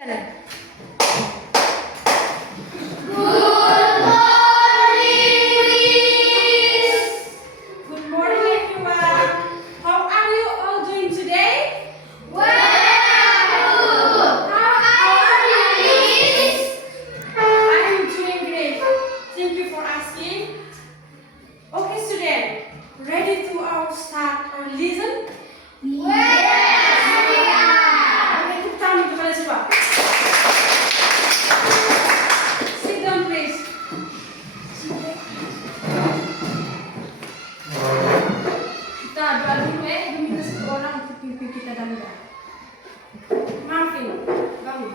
Good morning, everyone. How are you all doing today? Well. How are you, Miss? I'm doing great. Thank you for asking. Okay, student, ready to start our lesson? Okay, tepuk tangan untuk kalian semua. Sit down, please. Kita doa dulu minta satu orang untuk pimpin kita dalam doa. Marvin, bangun.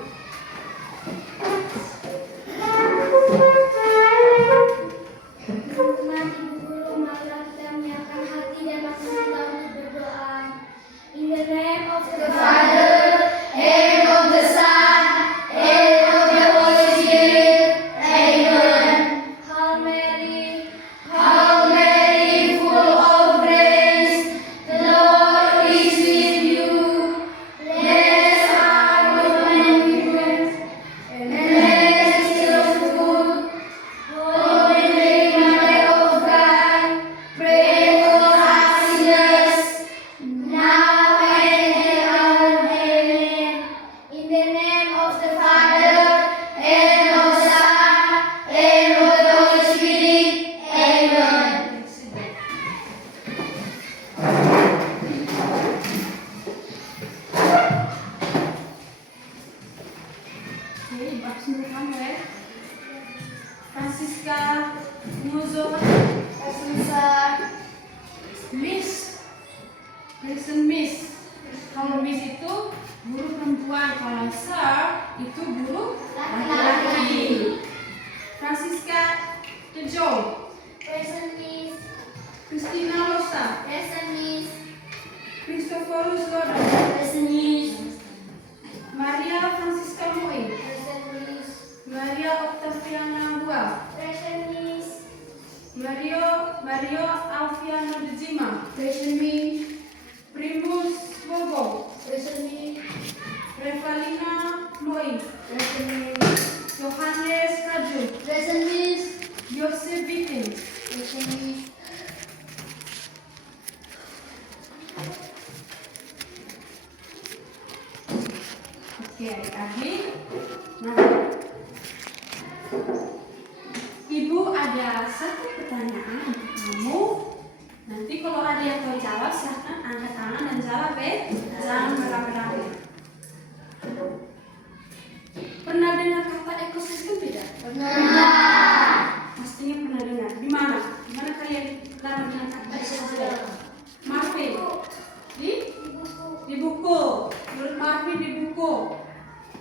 Teman-teman, Ibu Guru, marilah kita menyiapkan hati dan mata kita untuk berdoa. In the name of the Father, and of the Son, and of the Holy Spirit. Amen. Hail Mary, full of grace, the Lord is with you. Blessed are you among women, and blessed is your fruit. Holy Mary, Mother of God, pray for us sinners, now and at the hour of death. In the name of the Father, and of the Son, and of the Holy Spirit. Amen. Oke, bak semua kamu ya. Francisca, Muzo, Miss. Listen, Miss. Kalau Miss itu guru perempuan, kalau Sir itu guru laki-laki. Francisca Tejo, Present Miss. Christina Rosa, Present Miss. Christophorus Lodo, Present Miss. Maria Francisca Moi, Present Miss. Maria Octaviana Bua, Present Miss. Mario Alfiano de Zima, Present Miss. Primus Bogo, Present Miss. Revalina Moi, Present Miss. Johannes Kaju, Present Miss. Yosef Bitin, Present Miss. Oke, adik-adik. Nah, Ibu ada satu pertanyaan untuk kamu. Nanti kalau ada yang mau jawab, silahkan angkat tangan dan jawab ya. Jangan meraba-raba. Pernah dengar kata ekosistem tidak? Pernah. Pastinya pernah dengar. Di mana? Di mana kalian pernah dengar kata ekosistem? Marvin? Di buku. Menurut Marvin di buku.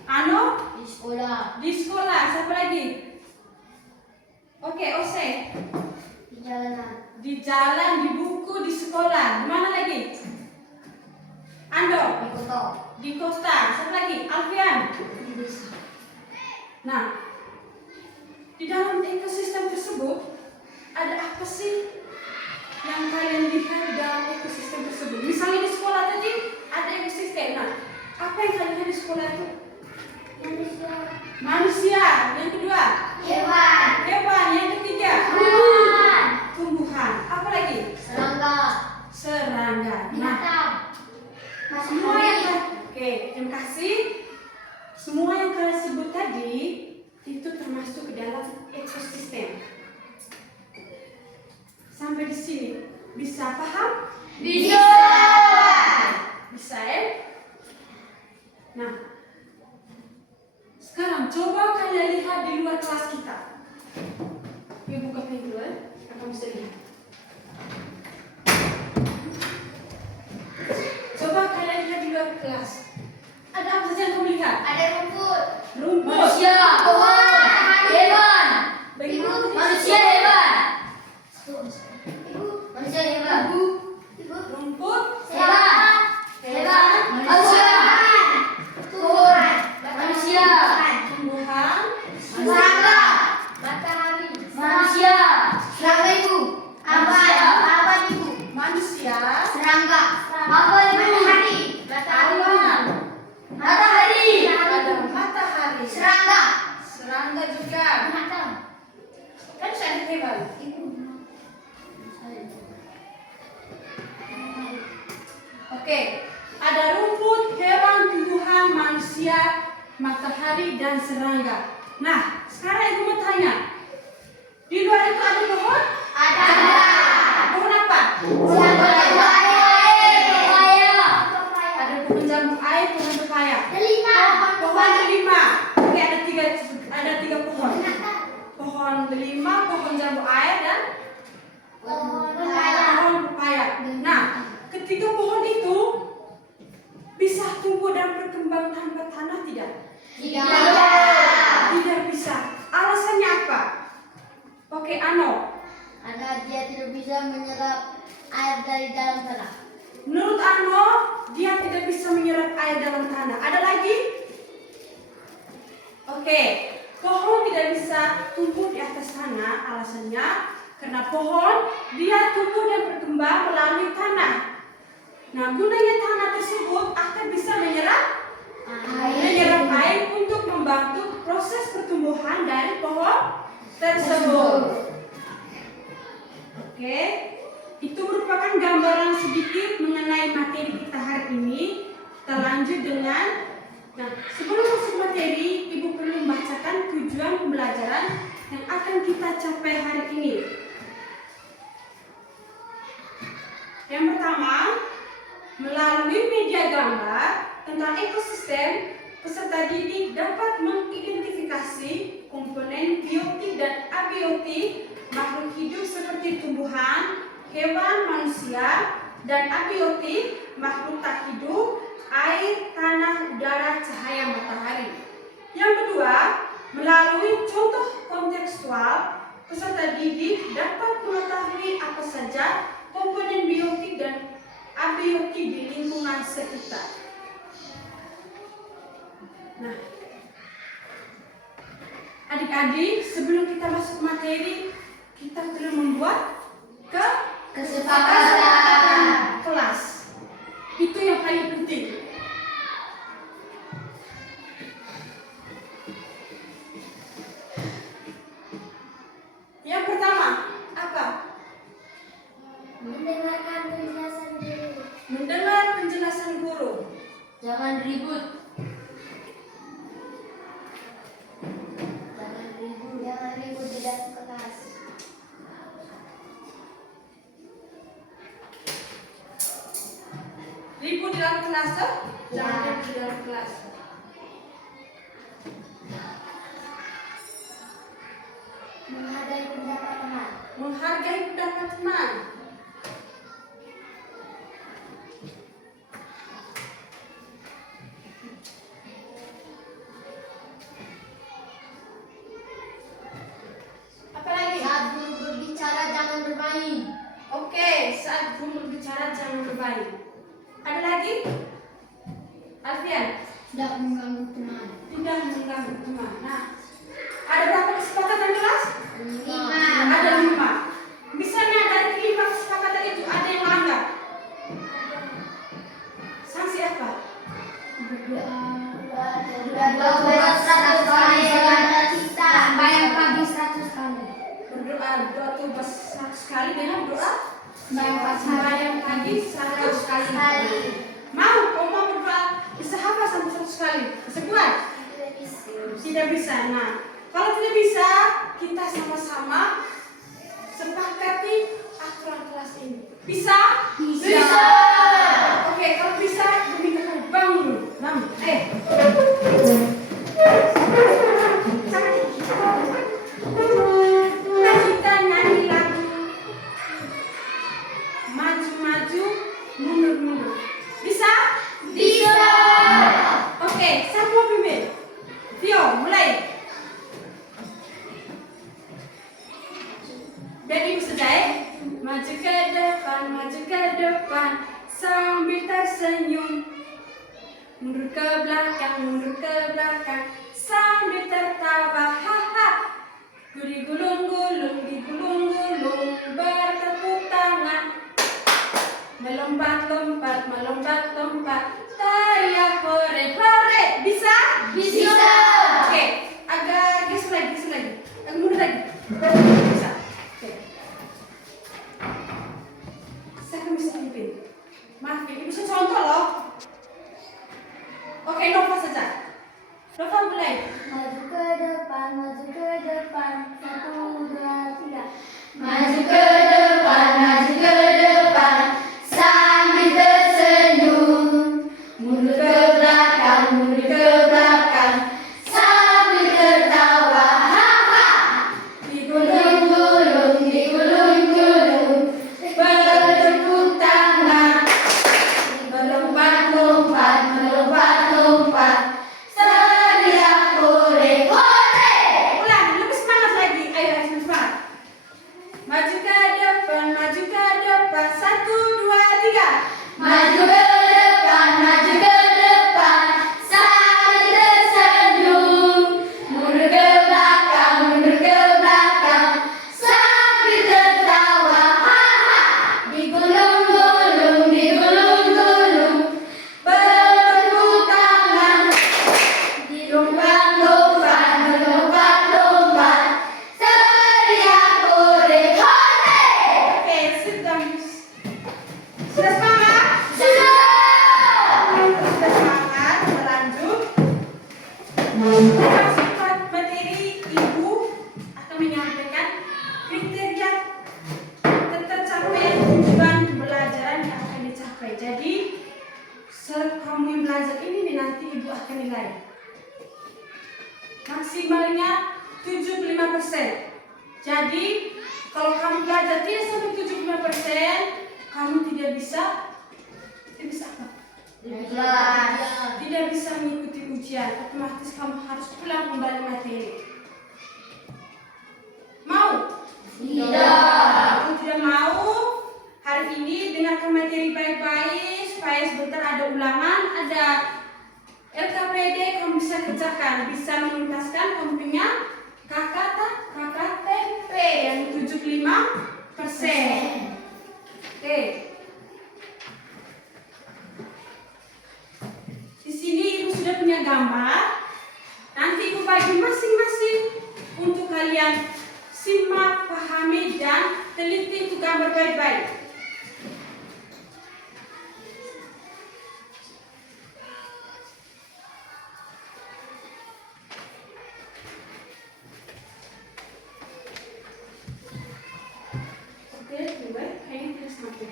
Ano? Di sekolah. Di sekolah. Siapa lagi? Oke, Ose. Di jalanan. Di jalan, di buku, di sekolah. Di mana lagi? Ando? Di kota. Di kota. Siapa lagi? Alfian? Di desa. Nah, di dalam ekosistem tersebut ada apa sih yang kalian lihat dalam ekosistem tersebut? Misalnya di sekolah tadi ada ekosistem. Nah, apa yang kalian lihat di sekolah itu? Manusia. Manusia. Yang kedua, Hewan. hewan. Yang ketiga, Tumbuhan. tumbuhan. Apa lagi? Serangga. Serangga. Nah, Binatang. semua yang oke, terima kasih. Semua yang kalian sebut tadi itu termasuk ke dalam ekosistem. Sampai di sini bisa paham? Bisa. Bisa ya? Nah, sekarang coba kalian lihat di luar kelas kita. Yuk buka pintu ya, kamu bisa lihat. Coba kalian lihat di luar kelas. Ada apa saja yang kamu lihat? Ada rumput. Rumput. Manusia. Pohon. Hewan. Bagaimana? Manusia hewan. Ibu. Manusia hewan. Ibu. Rumput. Hewan. Hewan. Manusia. Tumbuhan. Manusia. Tumbuhan. Serangga. Matahari. Manusia. Serangga ibu. Apa ibu? Manusia. Serangga. Apa ibu? Matahari. Awan. Matahari. Ada matahari, dan serangga. Nah, sekarang ibu mau tanya, di luar itu ada pohon? Ada. Pohon apa? Ada pohon jambu air, pohon pepaya. Pohon delima. Oke, ada tiga pohon. Pohon delima, pohon jambu air, dan pohon pepaya. Nah, ketiga pohon itu bisa tumbuh dan berkembang tanpa tanah tidak? Tidak bisa. Alasannya apa? Oke, Ano. Karena dia tidak bisa menyerap air dari dalam tanah. Menurut Ano, dia tidak bisa menyerap air dalam tanah. Ada lagi? Oke, pohon tidak bisa tumbuh di atas tanah. Alasannya karena pohon dia tumbuh dan berkembang melalui tanah. Nah, gunanya tanah tersebut akan bisa menyerap air untuk membantu proses pertumbuhan dari pohon tersebut. Oke, itu merupakan gambaran sedikit mengenai materi kita hari ini. Kita lanjut dengan, nah, sebelum masuk materi, Ibu perlu membacakan tujuan pembelajaran yang akan kita capai hari ini. Yang pertama, melalui media gambar tentang ekosistem, peserta didik dapat mengidentifikasi komponen biotik dan abiotik makhluk hidup seperti tumbuhan, hewan, manusia, dan abiotik makhluk tak hidup, air, tanah, udara, cahaya matahari. Yang kedua, melalui contoh kontekstual, peserta didik dapat mengetahui apa saja komponen biotik dan abiotik di lingkungan sekitar. Nah, adik-adik, sebelum kita masuk materi, kita perlu membuat kesepakatan kelas. Itu yang paling penting. Yang pertama, apa? Mendengarkan penjelasan guru. Mendengar penjelasan guru. Jangan ribut. Jangan ribut di dalam kelas. Ribut di dalam kelas, jangan ribut di dalam kelas. Menghargai pendapat teman. Menghargai pendapat teman. Apa lagi? Saat guru berbicara jangan bermain. Oke, saat guru berbicara jangan bermain. Ada lagi? Alfian? Tidak mengganggu teman. Tidak mengganggu teman. Nah, ada berapa kesepakatan kelas? 5. Ada 5. Misalnya dari 5 kesepakatan itu ada yang melanggar. Sanksi apa? Berdoa 100 kali dengan cita. Bayang pagi 100 kali. Berdoa 100 kali dengan doa Bayang pagi 100 kali. Mau? Kau mau berdoa bisa hafal sampai 100 kali? Bisa buat? Tidak bisa. Nah, kalau tidak bisa, kita sama-sama sepakati aturan kelas ini. Bisa? Bisa. Oke, kalau bisa, minta kamu bangun. Bangun. Kita nyanyi lagu maju-maju, mundur-mundur. Bisa? Bisa. Oke, siapa mau pimpin? Vio, mulai. Dan ibu sedai, maju ke depan, sambil tersenyum. Mundur ke belakang, sambil tertawa. Haha. Digulung-gulung, bertepuk tangan. Melompat-lompat, teriak hore, hore. Bisa? Bisa. Oke, agak geser lagi. Agak mundur lagi. Bisa. Oke. Saya bisa pimpin. Maaf, ibu saya contoh loh. Oke, Nova saja. Nova mulai. Maju ke depan, maju ke depan. 1, 2, 3. Maju ke depan, maju ke depan. Sambil tersenyum. Mundur ke belakang, mundur ke belakang. Sambil tertawa, ha-ha. Digulung-gulung, digulung-gulung. Bertepuk tangan. Melompat-lompat, melompat-lompat. Teriak hore, hore. Ulang, lebih semangat lagi. Ayo, ayo semangat. Maju ke depan, maju ke depan. 1, 2, 3. Maju ke depan, maju ke depan. Sambil tersenyum. Mundur ke belakang, mundur ke belakang. Sambil tertawa, ha-ha. Digulung-gulung, digulung-gulung. Bertepuk tangan. Dilompat-lompat, melompat-lompat. Teriak hore, hore. Oke, sudah. Sudah semangat? Sudah. Sudah semangat, kita lanjut. Sifat materi ibu akan menyampaikan kriteria tercapaian tujuan pembelajaran yang akan dicapai. Jadi, kamu yang belajar ini nanti ibu akan nilai. Maksimalnya 75%. Jadi, kalau kamu belajar tidak sampai 75%, kamu tidak bisa apa? Tidak bisa mengikuti ujian, otomatis kamu harus pulang kembali materi. Mau? Tidak. Kamu tidak mau? Hari ini dengarkan materi baik-baik supaya sebentar ada ulangan, ada LKPD kamu bisa kerjakan, bisa menuntaskan kamu punya KKTP yang 75%. Oke. Di sini ibu sudah punya gambar. Nanti ibu bagi masing-masing untuk kalian simak, pahami dan teliti itu gambar baik-baik. Oke, gue kayaknya tidak semakin.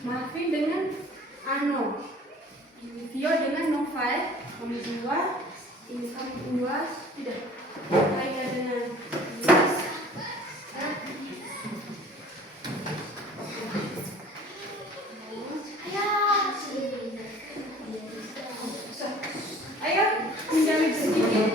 Maafin dengan Ano, Vio dengan Novel, kamu dua, ini kamu dua, tidak. Saya dengan Yus. Ayo, menjadi sedikit.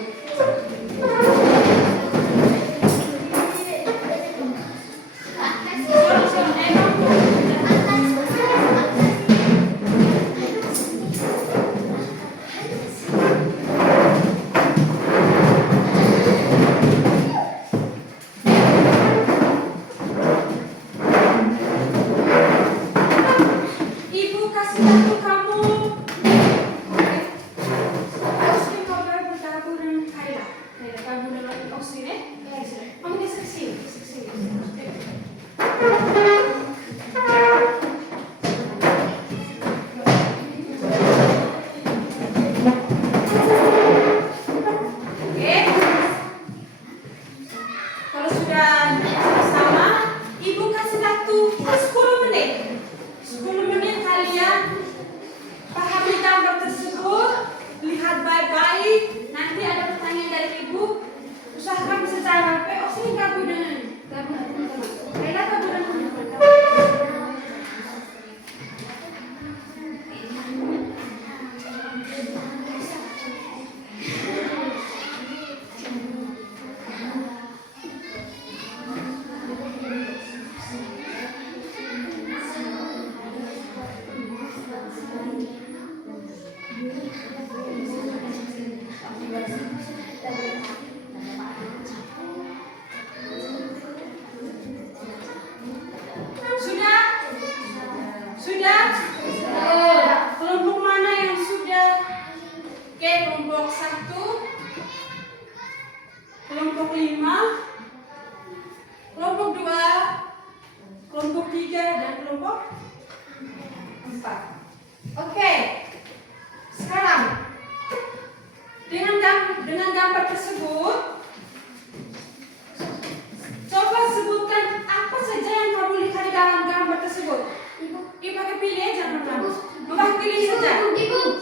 saja.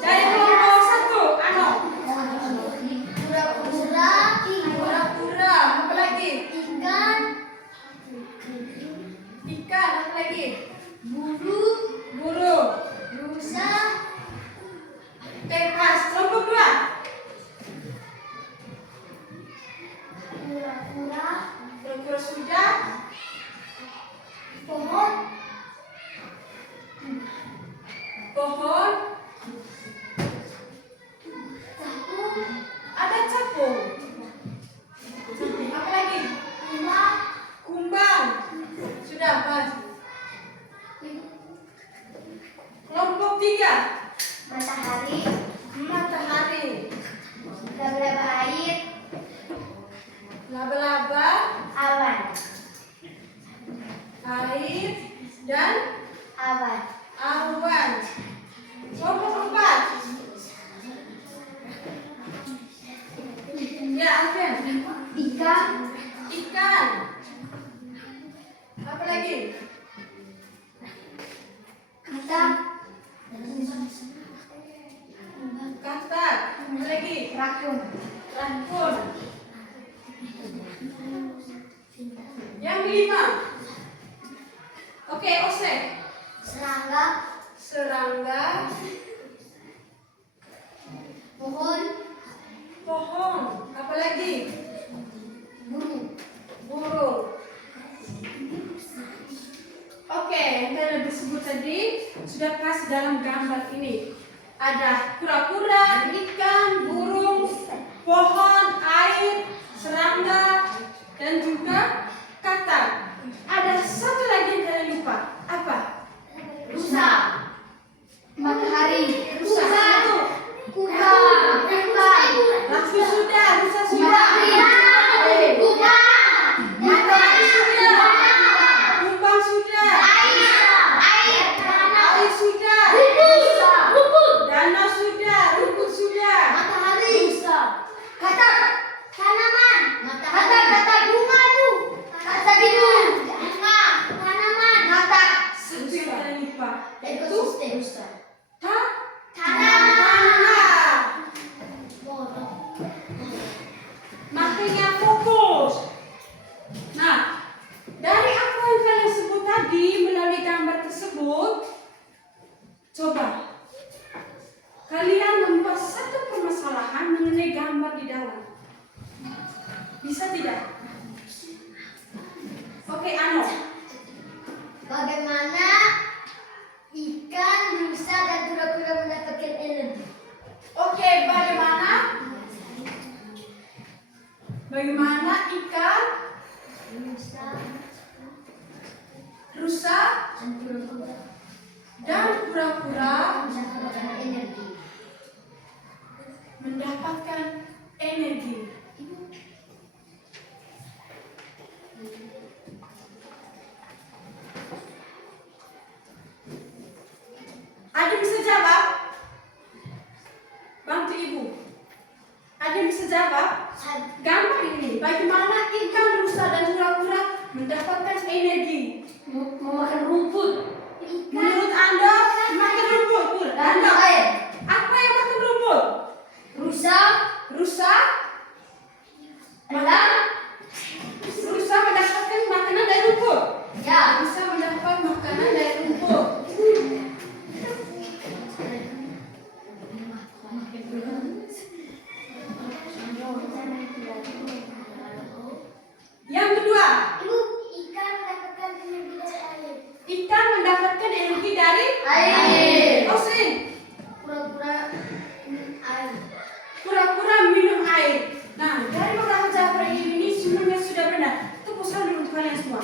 Dari kelompok 1, Ano. Kura-kura. Apa lagi? Ikan, Apa lagi? burung, Burung. rusa, Pas. Kelompok 2. kura-kura, Kura-kura sudah. pohon, Pohon. capung, Ada capung. Apa lagi? kumbang, Kumbang. Sudah, pas. Kelompok 3. matahari, Matahari. laba-laba air, Laba-laba. awan, Air. Dan awan, awan. Kelompok 4. Ya, Alfian. ikan, Ikan. Apa lagi? katak, Katak. Apa lagi? rakun, Rakun. Yang kelima. Oke, Ose. serangga, Serangga. pohon, Pohon. Apa lagi? burung, Burung. Oke, yang tadi disebut tadi sudah pas dalam gambar ini. Ada kura-kura, ikan, burung, pohon, air, serangga, dan juga katak. Ada satu lagi yang kalian lupa. Apa? rusa, matahari, Rusa. Satu. kumbang, Langsung sudah. Rusa sudah. Matahari sudah. Kumbang sudah. Air sudah. Danau sudah. Rumput sudah. Satu yang kalian lupa. Tanah. Makanya fokus. Nah, dari apa yang kalian sebut tadi melalui gambar tersebut, coba kalian membuat satu permasalahan mengenai gambar di dalam. Bisa tidak? Oke, Ano. Bagaimana ikan, rusa, dan kura-kura mendapatkan energi? Oke, bagaimana ikan, rusa, dan kura-kura mendapatkan energi? mendapatkan energi? Ada yang bisa jawab? Bantu ibu. Ada yang bisa jawab? Gambar ini, bagaimana ikan, rusa, dan kura-kura mendapatkan energi? Memakan rumput. Menurut Anda, makan rumput? Anda, air. apa yang makan rumput? Rusa, Rusa? elang, Rusa mendapatkan makanan dari rumput. ya. Rusa mendapat makanan dari rumput. Yang kedua, Ibu, ikan mendapatkan energi dari air. ikan mendapatkan energi dari Air. osin. Kura-kura air. Kura-kura minum air. Nah, dari beberapa jawaban ini semuanya sudah benar. Tepuk tangan dulu untuk kalian semua.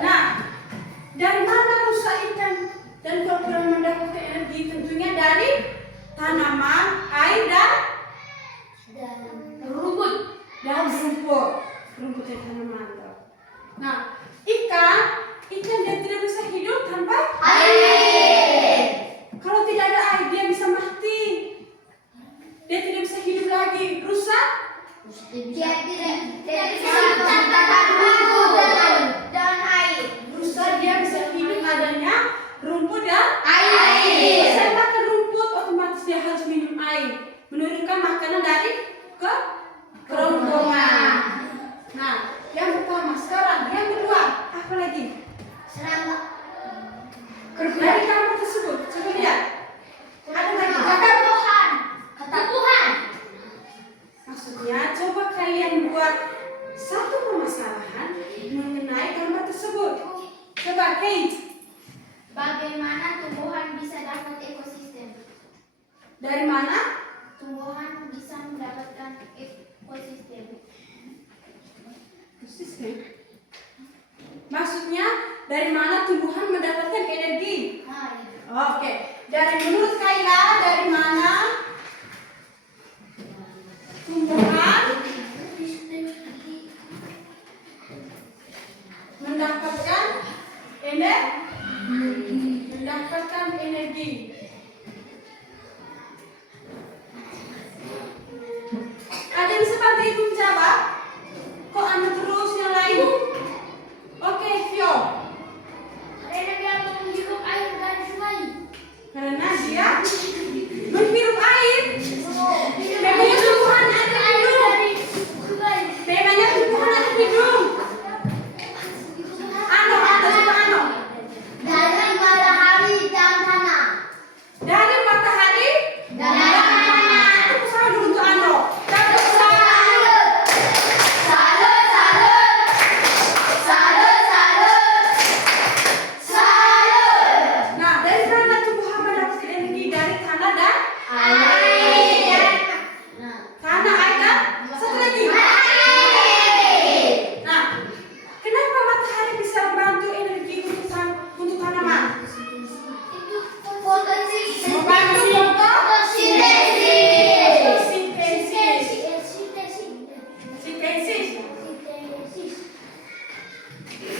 Nah, dari mana rusa, ikan, dan kura-kura mendapatkan energi? Tentunya dari tanaman, air, dan rumput. Dan rumput. Rumput dan tanaman. Nah, ikan dia tidak bisa hidup tanpa kalau tidak ada air dia bisa mati. Dia tidak bisa hidup lagi. Rusa Dia tidak bisa mencatatkan rumput dan air. Rusa dia bisa hidup adanya rumput dan Air. Saya makan rumput, otomatis dia harus minum air. Menurunkan makanan dari ke kerongkongan. Nah, yang pertama. Sekarang yang kedua, apa lagi? Serangga. Dari kamar tersebut, coba lihat. Ada lagi. Ketumbuhan. Ketumbuhan. Maksudnya, coba kalian buat satu permasalahan mengenai gambar tersebut. Coba, Kate. Bagaimana tumbuhan bisa dapat ekosistem? Dari mana? Tumbuhan bisa mendapatkan ekosistem. Ekosistem. Maksudnya, dari mana tumbuhan mendapatkan energi? Oke. Dari menurut Kayla, dari mana tumbuhan mendapatkan energi? Ada yang seperti itu menjawab? Kok anda terus yang lain? Oke, Vio. Karena dia menghirup air dari sungai. Karena dia menghirup air. Memangnya tumbuhan ada hidung. Memangnya tumbuhan ada hidung. Ano, coba ano. Dari matahari dan tanah. Dari matahari Dan tanah. Itu salah dulu untuk ano. Tapi Salut. Salut, salut. Salut, salut. Salut. nah, dari mana tumbuhan mendapatkan energi? Dari tanah dan Air. tanah, air dan satu lagi. Nah, kenapa matahari bisa membantu energi untuk tanaman? Itu fotosintesis. Membantu fotosintesis.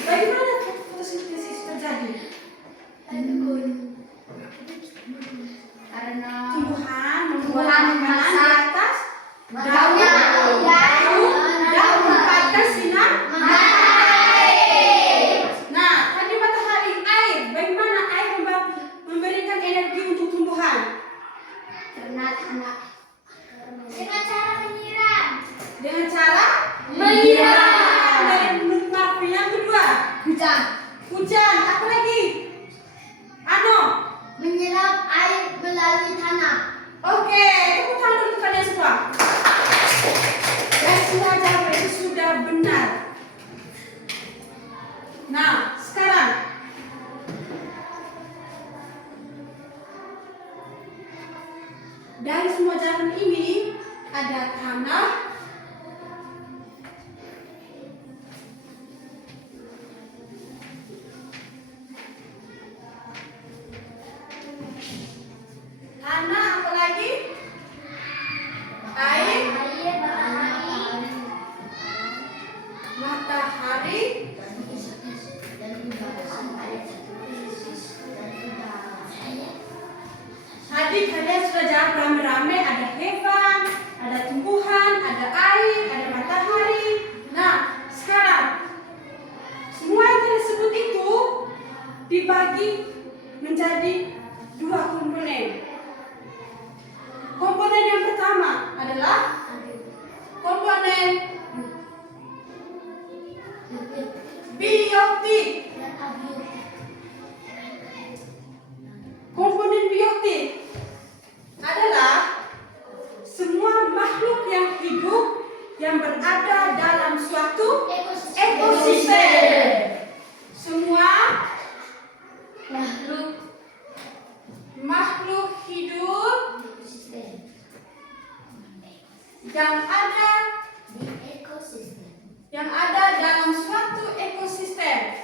Bagaimana fotosintesis terjadi? Karena Tumbuhan membuat Tumbuhan makanan di memasak atas daunnya. daun dan memanfaatkan sinar. Nah, tadi matahari, air. Bagaimana air memberikan energi untuk tumbuhan? Karena tanah. Dengan cara menyiram. Dengan cara Menyiram. dari menurut Marfi. Yang kedua, Hujan. hujan. Apa lagi? Ano? Menyiram air melalui tanah. Oke, tepuk tangan dulu untuk kalian semua. Dan semua jawab itu sudah benar. Nah, sekarang dari semua jawaban ini ada tanah, apa lagi? Air, matahari. Tadi kalian sudah jawab rame-rame, ada hewan, ada tumbuhan, ada air, ada matahari. Nah, sekarang semua yang tersebut itu dibagi menjadi dua komponen. Komponen yang pertama adalah komponen biotik. Komponen biotik adalah semua makhluk yang hidup yang berada dalam suatu ekosistem. Semua makhluk hidup yang ada dalam suatu ekosistem.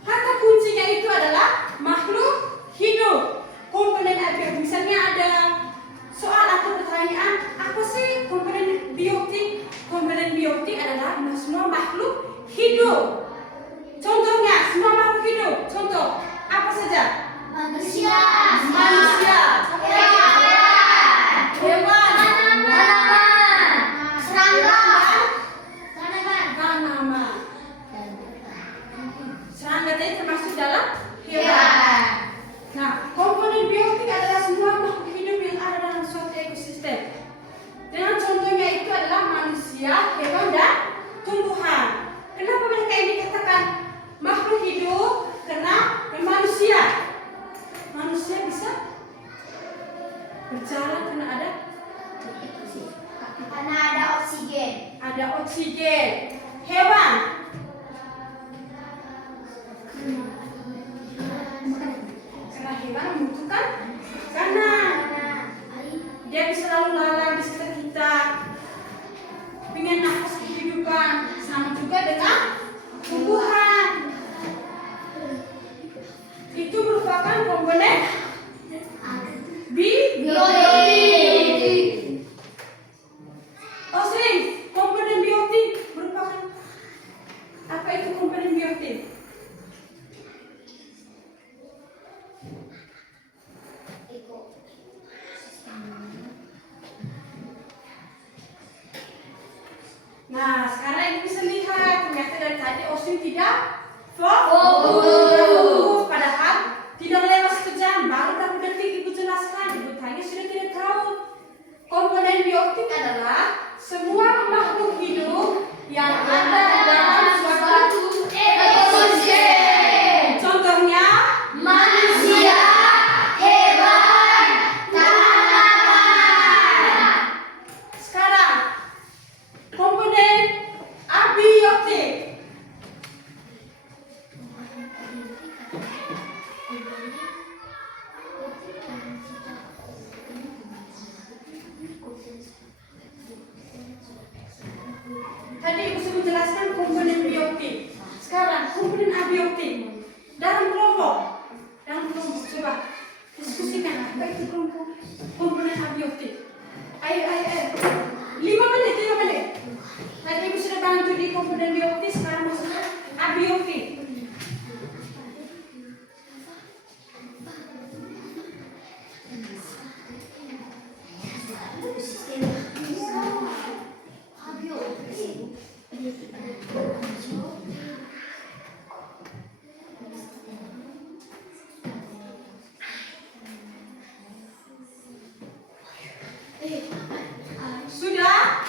Kata kuncinya itu adalah makhluk hidup. Komponen abiotik, misalnya ada soal atau pertanyaan, apa sih komponen biotik? Komponen biotik adalah semua makhluk hidup. hewan. Nah, komponen biotik adalah semua makhluk hidup yang ada dalam suatu ekosistem. Dengan contohnya itu adalah manusia, hewan, dan tumbuhan. Kenapa mereka ini dikatakan makhluk hidup? Karena manusia bisa berjalan karena ada oksigen. Ada oksigen. Hewan karena hewan membutuhkan makanan. Dia bisa lalu lalang di sekitar kita, dengan nafas kehidupan. Sama juga dengan tumbuhan. Itu merupakan komponen Biotik. Oh sering, komponen biotik merupakan apa itu komponen biotik? Nah, sekarang ibu bisa lihat ternyata dari tadi Osin tidak fokus. Padahal tidak lewat 1 jam, baru berapa detik ibu jelaskan. Ibu tanya sudah tidak tahu. Komponen biotik adalah semua makhluk hidup yang ada dalam suatu ekosistem. contohnya Manusia, hewan, tanaman. sekarang komponen abiotik. Tadi ibu sudah menjelaskan komponen biotik. Sekarang komponen abiotik. Dalam kelompok coba diskusikan apa itu kelompok komponen abiotik. Ayo 5 menit. Tadi ibu sudah bantu di komponen biotik, sekarang masuk ke abiotik. Sudah?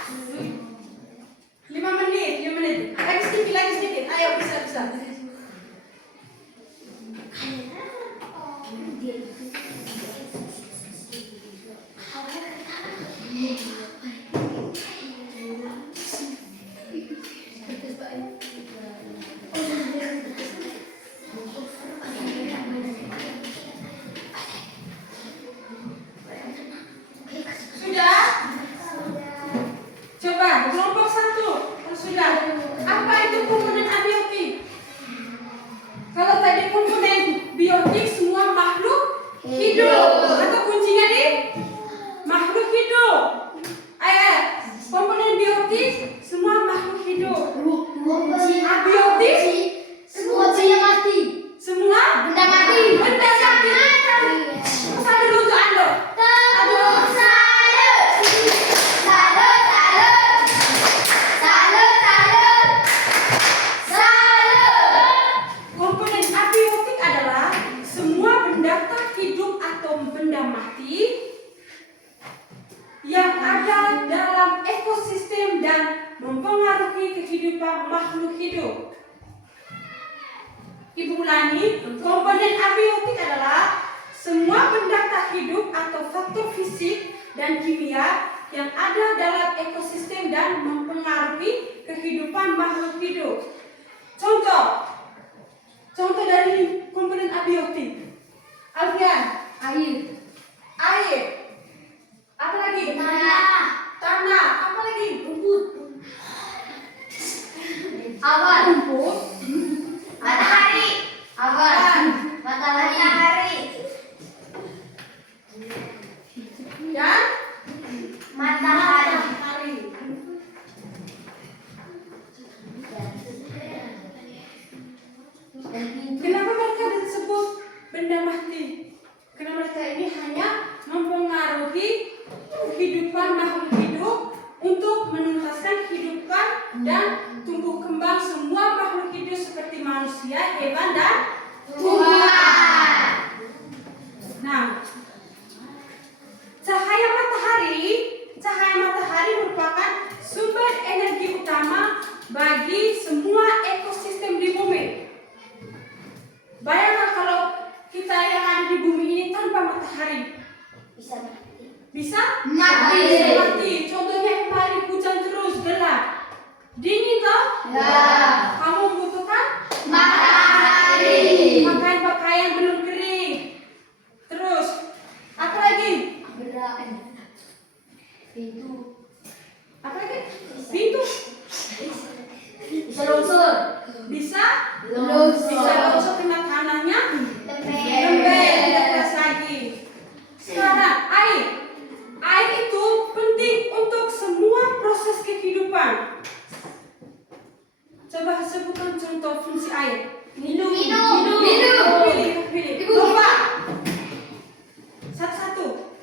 5 menit. Lagi sedikit. Ayo bisa. Sudah? Coba kelompok 1. Sudah. Apa itu komponen abiotik? Kalau tadi komponen biotik semua makhluk hidup. Atau kuncinya di makhluk hidup. Ayo. Komponen biotik semua makhluk hidup. Abiotik Semua benda mati. semua Benda mati. Sambil untuk Ando. Komponen abiotik adalah semua benda tak hidup atau benda mati yang ada dalam ekosistem dan mempengaruhi kehidupan makhluk hidup. Ibu ulangi, komponen abiotik adalah semua benda tak hidup atau faktor fisik dan kimia yang ada dalam ekosistem dan mempengaruhi kehidupan makhluk hidup. Contoh dari komponen abiotik. Alfian, air. Apa lagi? Tanah. Apa lagi? Rumput. Rumput. Matahari. Matahari. Dan Matahari. kenapa mereka disebut benda mati? Karena mereka ini hanya mempengaruhi kehidupan makhluk hidup untuk menuntaskan kehidupan dan tumbuh kembang semua tanpa matahari? Bisa mati. Bisa? Mati. Mati. Contohnya kemarin hujan terus, gelap. Dingin toh? Ya. Kamu membutuhkan Matahari. pakaian belum kering. Terus, apa lagi? Berat. Pintu. Apa lagi? Pintu. Bisa longsor. Bisa? Longsor. Bisa longsor kena tanahnya. Lembek. Lembek, tidak keras lagi. Sekarang, air. Air itu penting untuk semua proses kehidupan. Coba sebutkan contoh fungsi air. Minum. Pilih. Coba. Satu-satu.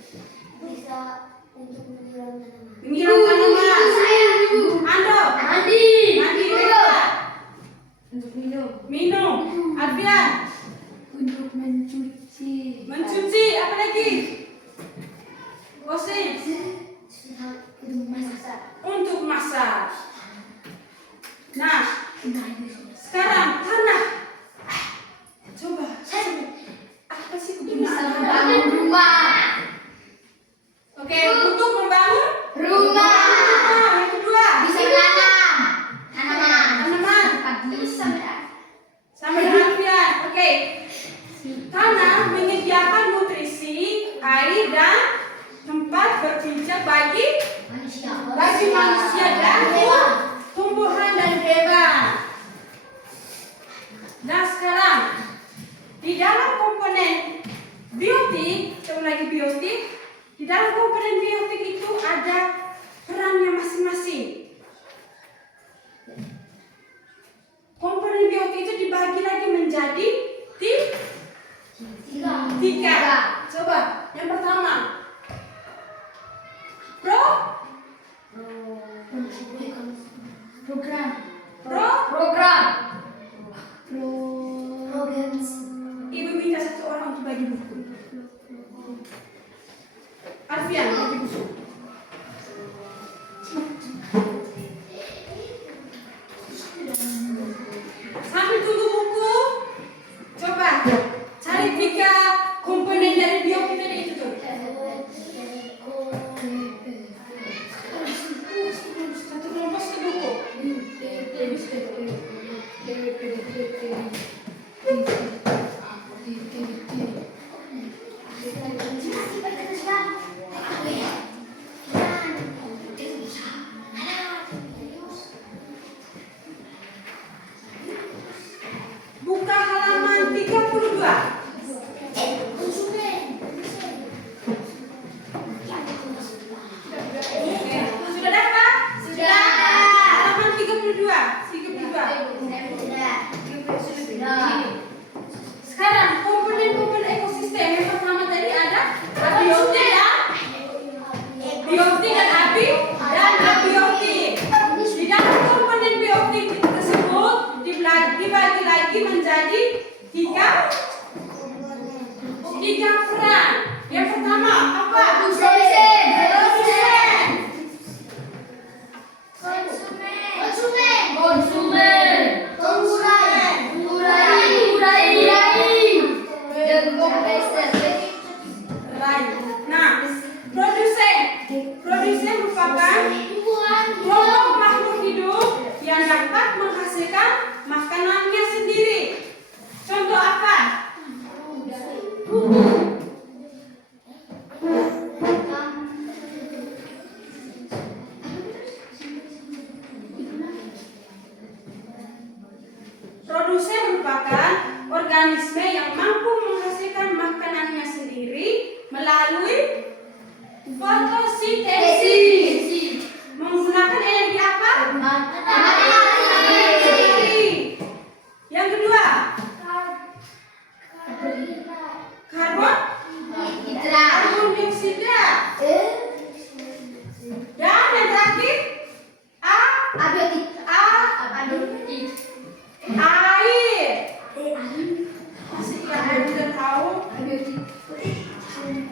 Bisa untuk menyiram tanaman. Menyiram tanaman. Ando. Mandi. Reza. Untuk minum. Minum. Alfian. Untuk mencuci. Mencuci. Apa lagi? Osin. Untuk masak. Untuk masak. Nah, sekarang tanah. Coba. Apa sih Bisa kegunaan tanah? membangun rumah. Oke, untuk membangun Rumah. Yang kedua, Bisa menanam. Tanaman. tanaman. Bisa Sama dengan Alfian. Oke. Tanah menyediakan nutrisi, air dan tempat berpijak bagi manusia dan tumbuhan dan hewan. Nah sekarang di dalam komponen biotik, di dalam komponen biotik itu ada perannya masing-masing. Komponen biotik itu dibagi lagi menjadi tiga. Coba yang pertama Program. Ibu minta satu orang untuk bagi buku. Alfian bagi buku. Sambil tunggu buku, coba cari tiga komponen dari biotik tadi itu tuh. Satu kelompok satu buku. Buka halaman 32. Sudah dapat? Sudah. Halaman 32. Sekarang komponen-komponen ekosistem yang pertama tadi ada biotik dan abiotik. Di dalam komponen biotik tersebut dibagi lagi menjadi tiga peran. Yang pertama apa? Nah, produsen merupakan kelompok makhluk hidup yang dapat menghasilkan makanannya sendiri. Contoh apa? Produsen merupakan organisme yang mampu menghasilkan makanannya sendiri melalui fotosintesis. Menggunakan energi apa? Matahari. Yang kedua, karbon dioksida. Dan yang terakhir, air. Masih yang belum tahu.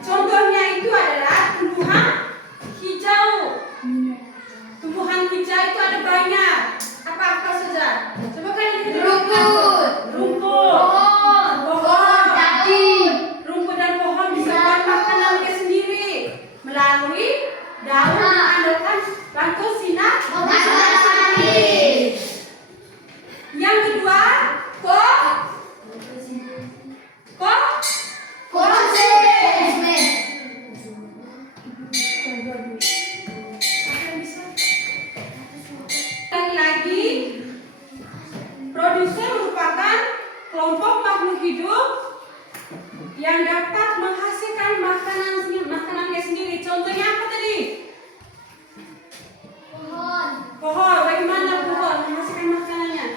Contohnya itu adalah tumbuhan hijau. Tumbuhan hijau itu ada banyak. Apa saja? Coba kalian lihat. Rumput. Pohon. Rumput dan pohon bisa makhluk hidup yang dapat menghasilkan makanannya sendiri. Contohnya apa tadi? Pohon. Pohon. Bagaimana pohon menghasilkan makanannya?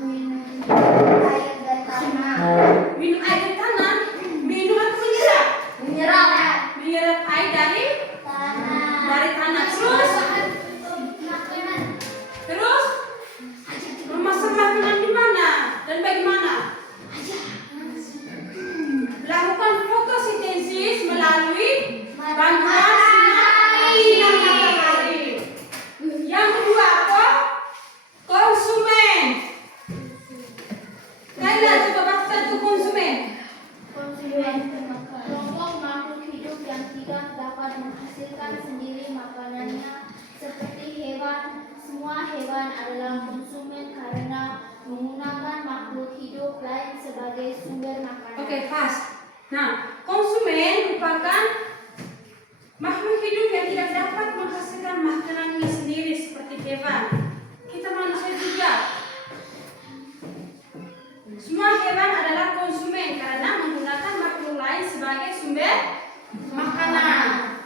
Minum air dari tanah. Minum air dari tanah. Minum atau menyerap? Menyerap. Menyerap air dari tanah. Terus memasak makanan di mana dan bagaimana? Lakukan fotosintesis melalui bantuan sinar matahari. Yang kedua apa? Konsumen. Kalian coba baca itu konsumen. Konsumen. Kelompok makhluk hidup yang tidak dapat menghasilkan sendiri makanannya seperti hewan. Semua hewan adalah konsumen karena menggunakan makhluk hidup lain sebagai sumber makanan. Oke, pas. Nah, konsumen merupakan makhluk hidup yang tidak dapat menghasilkan makanannya sendiri seperti hewan. Kita manusia juga. Semua hewan adalah konsumen karena menggunakan makhluk lain sebagai sumber makanan.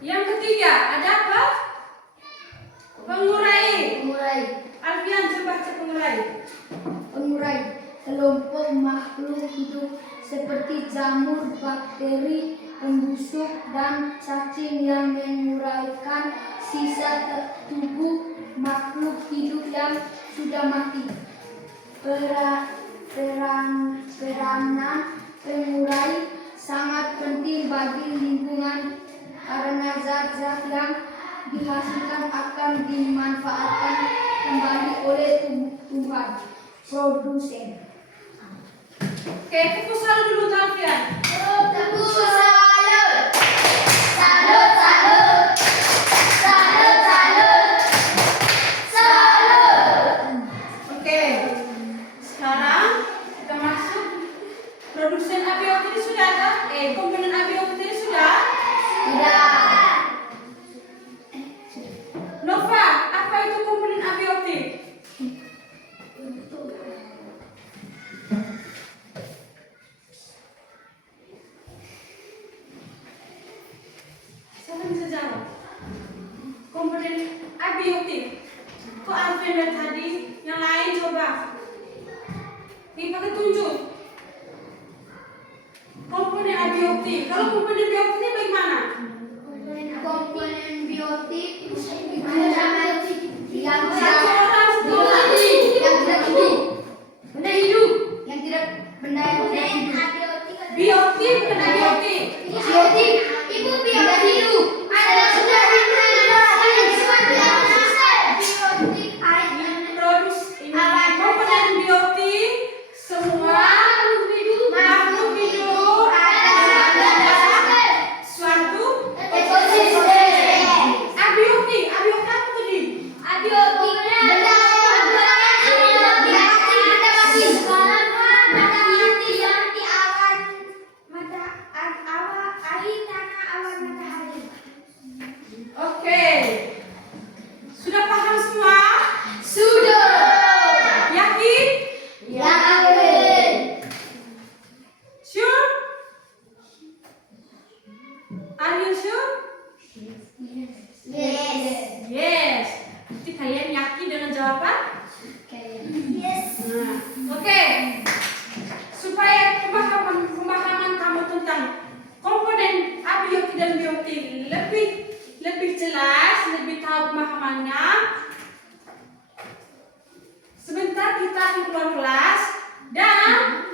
Yang ketiga, ada apa? Pengurai. Alfian, coba baca pengurai. Pengurai. Kelompok makhluk hidup seperti jamur, bakteri, pembusuk, dan cacing yang menguraikan sisa tubuh makhluk hidup yang sudah mati. Peranan pengurai sangat penting bagi lingkungan karena zat-zat yang dihasilkan akan dimanfaatkan kembali oleh tumbuhan produsen. Oke, tepuk salut dulu Alfian. Tepuk salut. Salut, salut. Salut, salut. Salut. Oke, sekarang kita masuk produsen abiotik sudah ada? Komponen abiotik sudah? Tidak. Nova, apa itu komponen abiotik? Siapa bisa jawab? Komponen abiotik. Kok Alvin dari tadi? Yang lain coba. Ini pakai tunjuk. Komponen abiotik. Kalau komponen abiotik bagaimana? Komponen biotik adalah yang Satu tidak orang satu lagi. hidup. Benda hidup. Yang tidak benda yang tidak hidup. Biotik dan abiotik. Biotik. Ibu biotik adalah sudah komponen biotik semua makhluk hidup adalah suatu ekosistem. abiotik. Abiotik apa tadi? Abiotik benda yang mati seperti awan air tanah awan matahari. Oke. Sudah paham semua? Sudah. Yakin? Yakin. Sure? Are you sure? Yes. Yes. Jadi kalian yakin dengan jawaban? Yes. Nah, oke. Supaya pemahaman kamu tentang komponen abiotik dan biotik lebih jelas, lebih tahu pemahamannya. Sebentar kita akan keluar kelas dan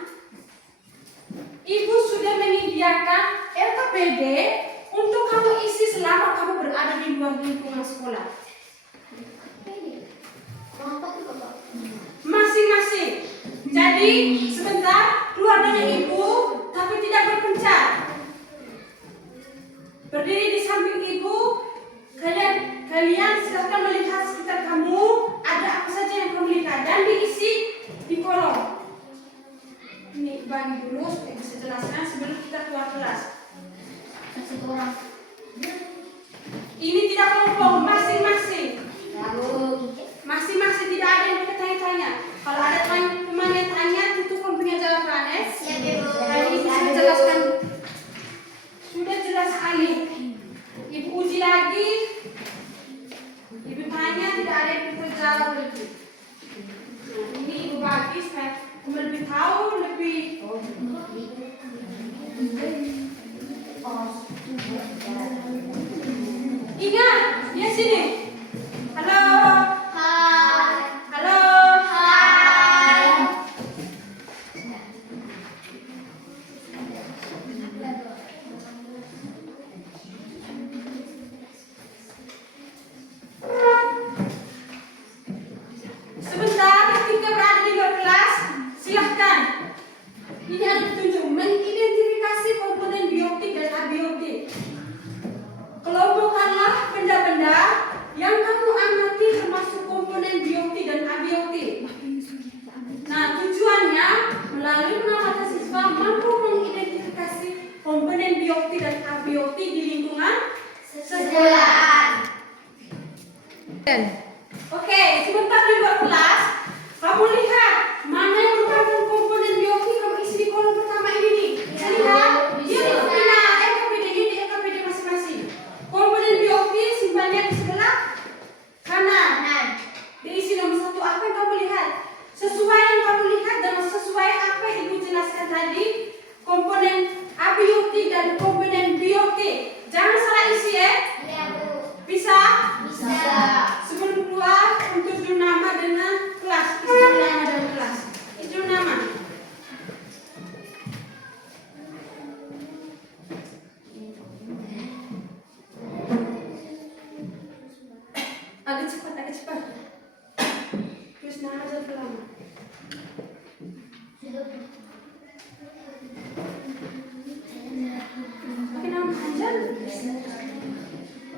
Ibu sudah menyediakan LKPD untuk kamu isi selama kamu berada di luar lingkungan sekolah. Masing-masing. Jadi sebentar keluar dengan Ibu, tapi tidak berpencar. Berdiri di samping Ibu. Kalian silakan melihat sekitar kamu ada apa saja yang kamu lihat dan diisi di kolom. Ini bagi dulu supaya bisa jelaskan sebelum kita keluar kelas. Satu orang. Ini tidak kelompok, masing-masing. Lalu Masing-masing, tidak ada yang bertanya-tanya. Kalau ada teman yang tanya, tutup jauh lebih. Ingat, dia sini. Halo. Hai. Halo. Hai. Sebentar, ketika berada di luar kelas, silahkan. Ini ada petunjuk mengidentifikasi komponen biotik dan abiotik. Kelompokkanlah benda-benda yang kamu amati termasuk komponen biotik dan abiotik. Nah, tujuannya melalui pengamatan siswa mampu mengidentifikasi komponen biotik dan abiotik di lingkungan sekolah. Oke, sebentar di luar kelas, kamu lihat mana yang merupakan komponen biotik kamu isi di kolom pertama ini nih. Bisa lihat? Dia di EKPD-nya di EKPD masing-masing. Komponen biotik simpannya di sebelah kanan. Diisi nomor 1 apa yang kamu lihat? Sesuai yang kamu lihat dan sesuai apa yang Ibu jelaskan tadi, komponen abiotik dan komponen biotik. Jangan salah isi ya. Iya, Bu. Bisa? Bisa. Sebelum keluar untuk judul nama dengan kelas. Judul nama dan kelas. Judul nama. Agak cepat, agak cepat. Terus nama dan nama. Pakai nama aja.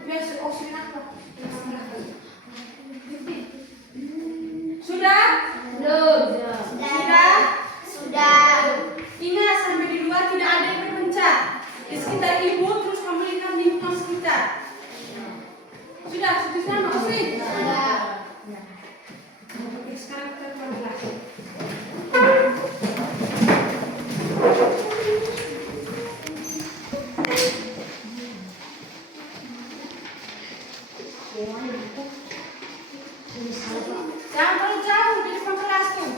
Biasa osin apa? Sudah? Belum. Sudah? Sudah. Ingat sampai di luar tidak ada yang berpencar. Di sekitar ibu terus kamu lihat lingkungan sekitar. Sudah, sudah nama osin? Sudah. Oke, sekarang kita keluar kelas. Jangan terlalu jauh di depan kelas tuh.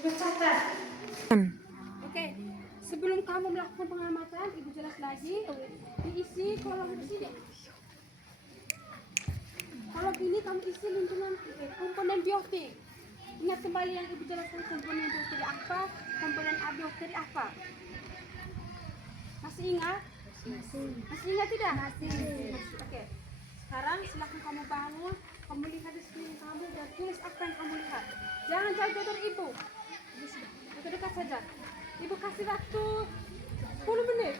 Bercatat. Oke, sebelum kamu melakukan pengamatan, Ibu jelas lagi. Diisi kolom di sini. Kalau ini kamu isi lingkungan komponen biotik. Ingat kembali yang Ibu jelaskan komponen biotik apa, komponen abiotik apa. Masih ingat? Masih ingat tidak? Masih. Oke. Sekarang silakan kamu bangun, kamu lihat di sini kamu dan tulis apa yang kamu lihat. Jangan jauh-jauh dari Ibu. Dekat-dekat saja. Ibu kasih waktu 10 menit.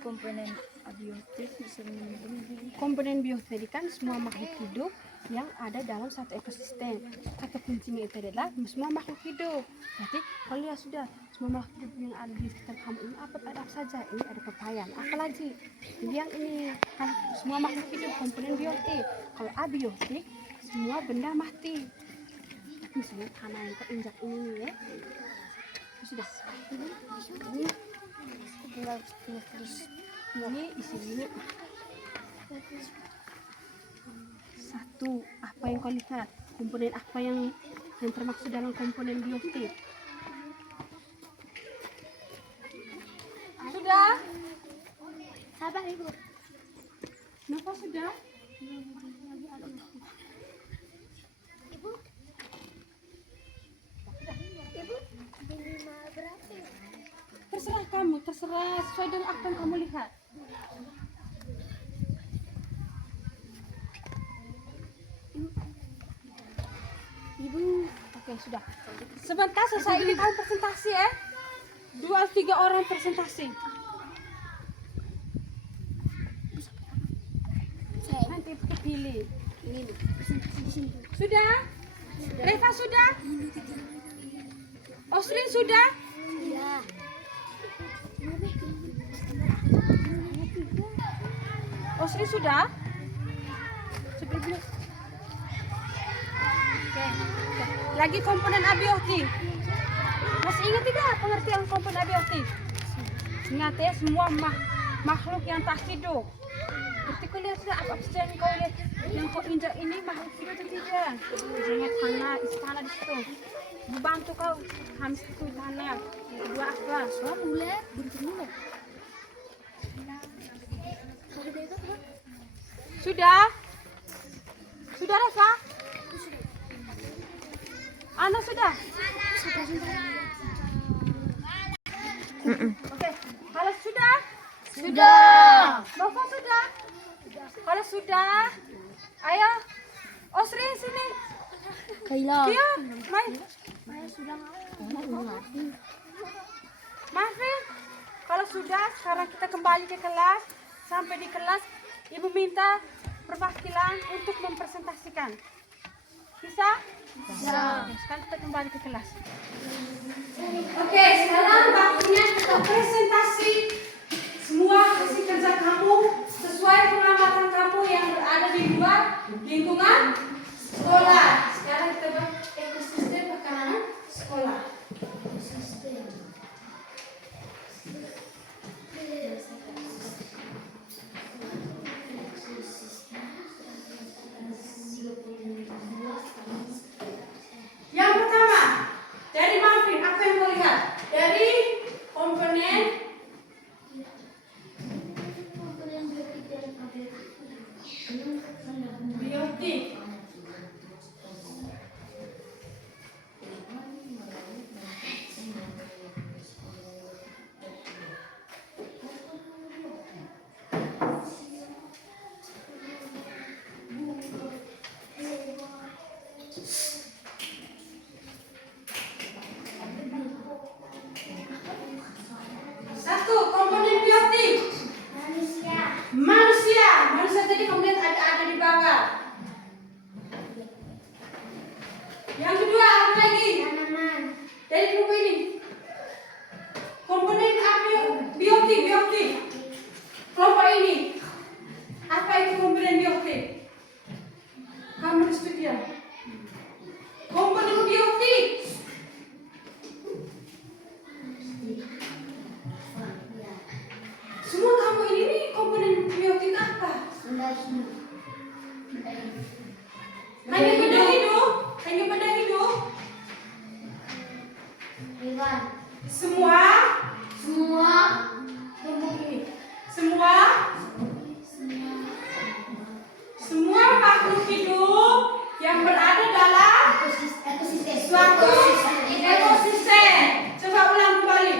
Komponen abiotik bisa melindungi Komponen biotik kan semua makhluk hidup yang ada dalam satu ekosistem. Kata kuncinya itu adalah semua makhluk hidup. Berarti kalau ya sudah semua makhluk hidup yang ada di sekitar kamu ini apa saja? Ini ada pepaya. Apalagi yang ini kan semua makhluk hidup komponen biotik. Kalau abiotik semua benda mati. Misalnya tanah yang terinjak ini ya. Sudah. Ini isinya satu, apa yang kau lihat, komponen apa yang termaksud dalam komponen biotik. Sudah? Sabar, Ibu. Kenapa sudah? Ibu. Ibu, minimal berapa? Terserah kamu, terserah sesuai dengan apa yang kamu lihat. Ibu. Oke, sudah. Sebentar selesai ini kamu presentasi ya. 2-3 orang presentasi. Nanti pilih. Ini, Bu. Di sini. Sudah? Reva sudah? Osrin sudah? Iya. Osri sudah? Sudah belum? Oke. Lagi komponen abiotik. Masih ingat tidak pengertian komponen abiotik? Ingat ya, semua makhluk yang tak hidup. Berarti kau lihat sudah apa yang kau lihat yang kau injak ini makhluk hidup atau tidak? Jangan tanah, istana di situ. Bantu kau Hamis itu tanah. Yang kedua apa? Wah, mulai bentuk mulai. Sudah? Sudah Reva? Ana sudah? Oke, kalau sudah? Sudah. Nova sudah? Kalau sudah, ayo Osri sini. Kaila. Dia, main. Sudah. Maafin. Kalau sudah, sekarang kita kembali ke kelas. Sampai di kelas, Ibu minta perwakilan untuk mempresentasikan. Bisa? Bisa. Sekarang kita kembali ke kelas. Oke, sekarang waktunya kita presentasi semua hasil kerja kamu sesuai pengamatan kamu yang berada di luar lingkungan sekolah. Sekarang kita buat ekosistem makanan sekolah. Yang pertama, dari Marvin, apa yang kau lihat? Dari komponen biotik. Satu, komponen biotik. Manusia tadi kemudian ada di bawah. Yang kedua apa lagi? Dari buku ini. Komponen biotik. Kelompok ini. Apa itu komponen biotik? Kamu harus pikir. Komponen biotik. Semua kamu ini komponen biotik apa? Hanya pada hidup. Semua tubuh ini. Semua makhluk hidup yang berada dalam suatu ekosistem. Coba ulang kembali.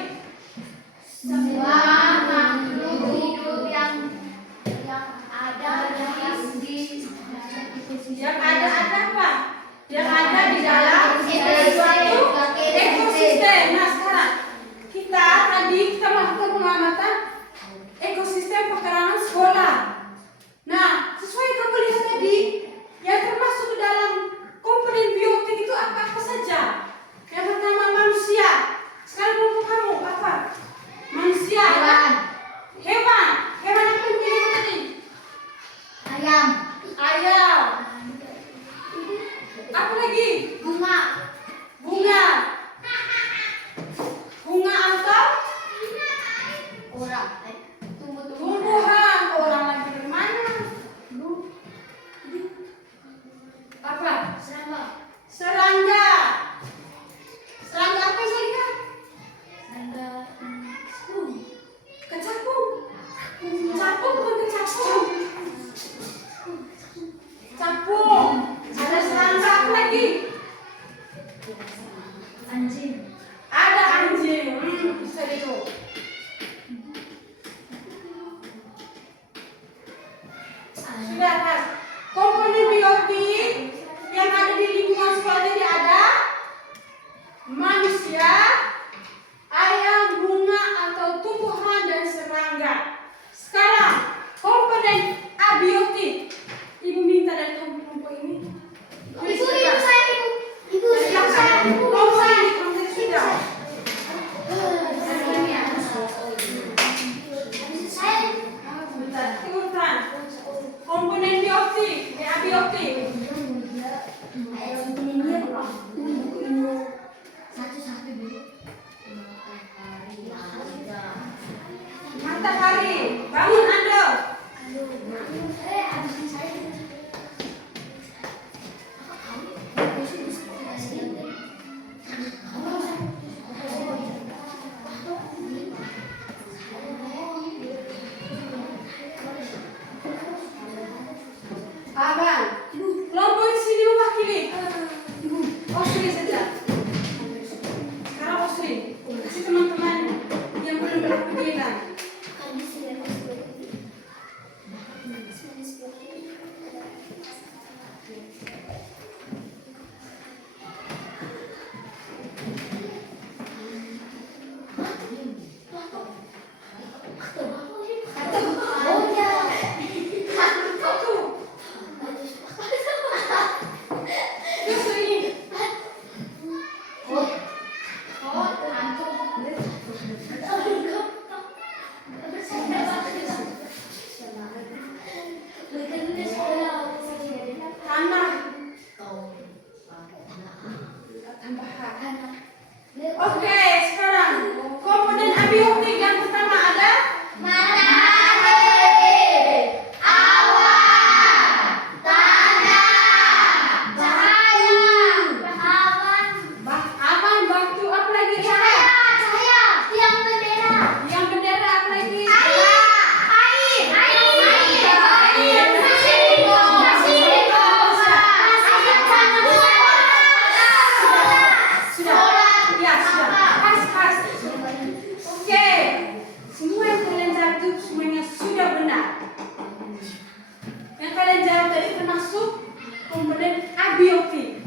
Semua makhluk hidup yang ada apa? Yang ada di dalam suatu ekosistem. Nah sekarang kita melakukan pengamatan ekosistem pekarangan sekolah. Nah sesuai yang kamu lihat tadi, yang termasuk ke dalam komponen biotik itu apa saja? Yang pertama manusia. Sekarang kelompok kamu apa? Manusia. Hewan apa yang dilihat tadi? ayam, Ayam. Apa lagi? bunga, Bunga. abiotik. Matahari, bangun Ando. Abang, kelompok di sini mewakili. Osri saja. Sekarang Osri, kasih teman-teman yang belum berkegiatan. Oke, sekarang komponen abiotik yang pertama ada awan, batu, apa lagi? Yang bendera, apa lagi? Sudah. Ya, sudah. Pas. Oke. Semua yang kalian jawab itu semuanya sudah benar. Yang kalian jawab tadi termasuk komponen abiotik.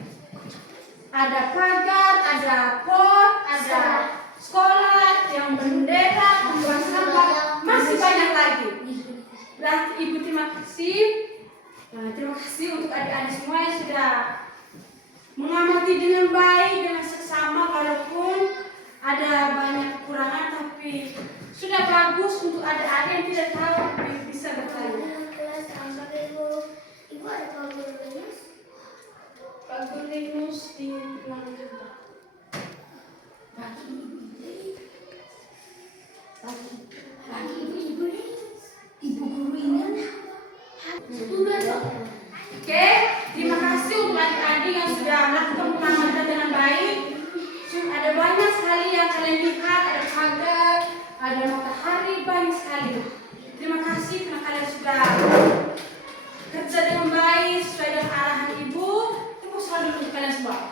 Ada pagar, ada pot, ada sekolah, yang bendera, pembuang sampah, masih banyak lagi. Berarti Ibu terima kasih. Terima kasih untuk adik-adik semua yang sudah mengamati dengan baik, dengan seksama, walaupun ada banyak kekurangan, tapi sudah bagus untuk adik-adik yang tidak tahu bisa bertanya. Pak Gurinus di mana? Ibu guru ini Oke, terima kasih untuk adik-adik yang sudah melakukan pengamatan dengan baik. Ada banyak sekali yang kalian lihat, ada pagar, ada matahari, banyak sekali. Terima kasih karena kalian sudah kerja dengan baik sesuai dengan arahan Ibu. Tepuk salut untuk kalian semua.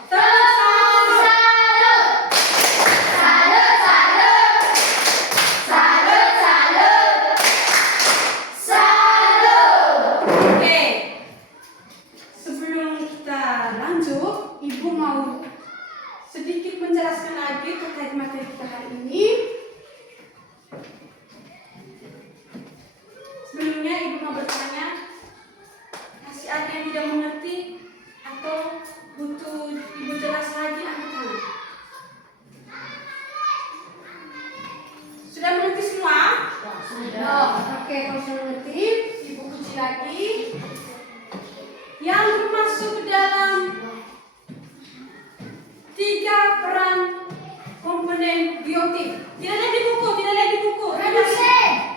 Oke, sebelum kita lanjut, Ibu mau sedikit menjelaskan lagi terkait materi kita hari ini. Sebelumnya Ibu mau bertanya, masih ada yang tidak mengerti atau butuh Ibu jelas lagi, angkat tangan. Sudah mengerti semua? Sudah. Oke, kalau sudah mengerti, Ibu kunci lagi. Yang termasuk ke dalam 3 peran komponen biotik. Tidak lihat di buku.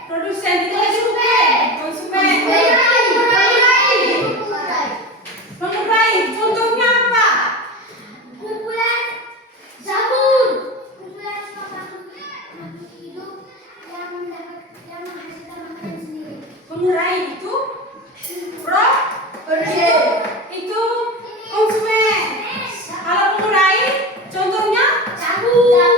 Produsen, tidak lihat di buku. Konsumen. Pengurai. Contohnya apa? Pengurai itu itu konsumen. Kalau pengurai contohnya jamur.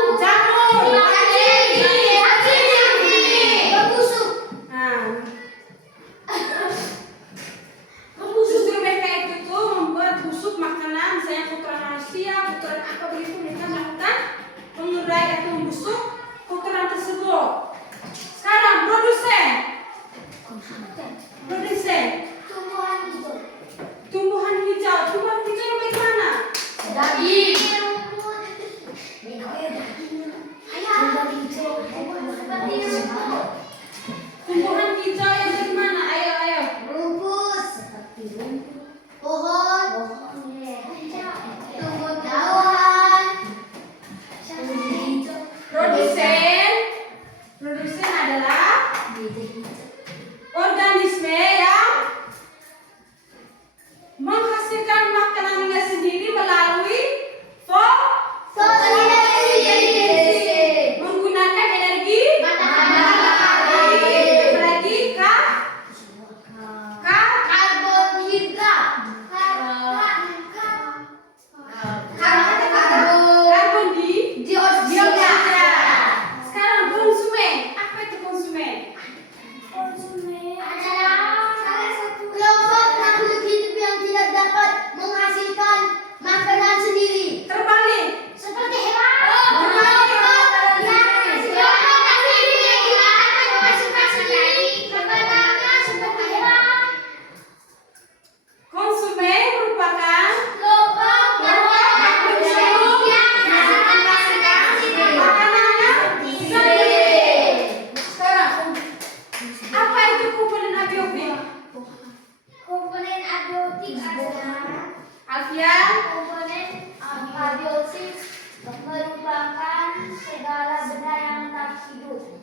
abiotik adalah Alfian, komponen abiotik merupakan segala benda yang tak hidup.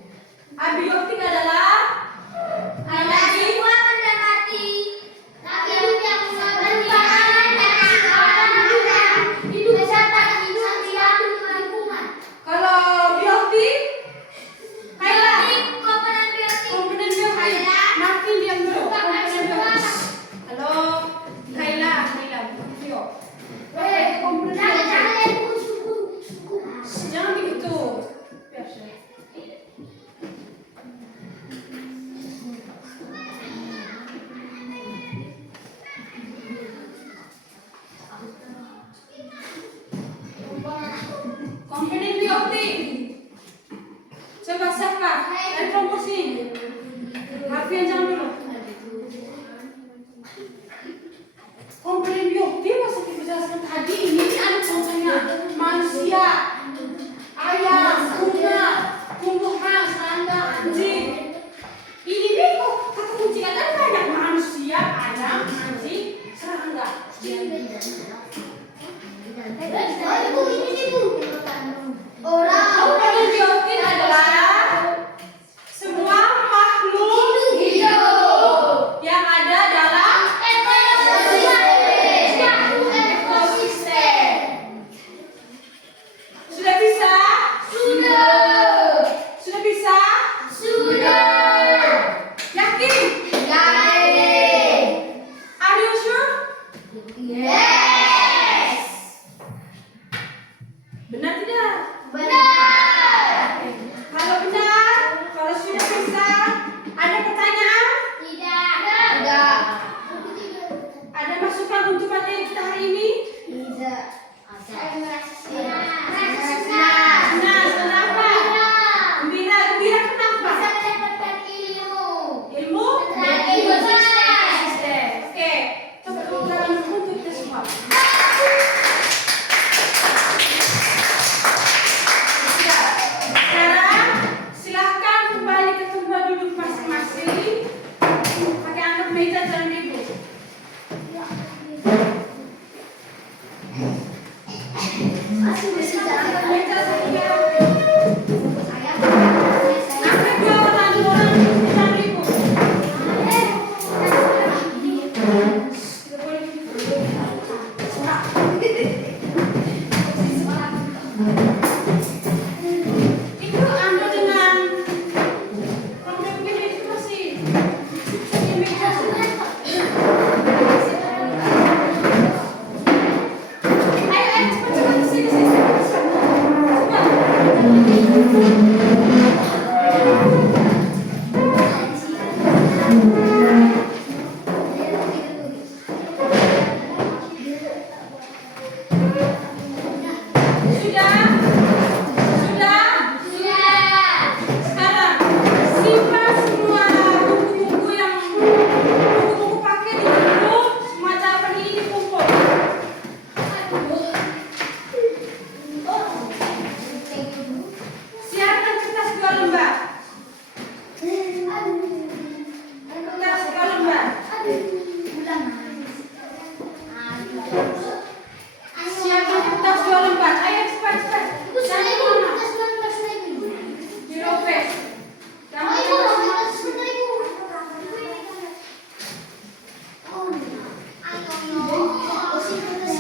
abiotik adalah Semua benda mati. Hidup yang merupakan hidup beserta hidup lingkungan. kalau biotik, Kaila, Komponen biotik komponen biotik. Makin diam dulu. merupakan Komponen semua. biotik. Halo, Kaila, Bio. Komponen Jangan biotik. suku. Jangan begitu. Biasa. Komponen biotik. Coba siapa? Dari promosi. Alfian jangan dulu. Komponen biotik masa kita jelaskan tadi ini ada contohnya manusia, ayam, bunga, tumbuhan, serangga, anjing. Ini kok kata kunci kan banyak manusia, ayam, anjing, serangga. Komponen biotik adalah semua makhluk hidup yang ada dalam ekosistem. Sudah bisa? Sudah bisa? Yakin? Are you sure? Benar tidak? Kalau benar, kalau sudah bisa, ada pertanyaan? Ada masukan untuk materi kita hari ini? Senang, kenapa? Gembira kenapa? Ilmu? Ekosistem. Oke, tepuk tangan untuk kita semua. Sekarang silahkan kembali ke tempat duduk masing-masing. Pakai anggap meja jangan ribut. Angkat meja saja. Angkat dua orang jangan ribut. Itu Anda dengan problem begini itu masih meja sudah. Ayo cepat sini. Sudah? Sekarang simpan semua buku-buku pakai di buku, semua jawaban ini dikumpul. Siapkan kertas 2 lembar. Kertas 2 lembar. Siapkan kertas 2 lembar. Ayo cepat. Jangan lama. Diropek. Jangan lama.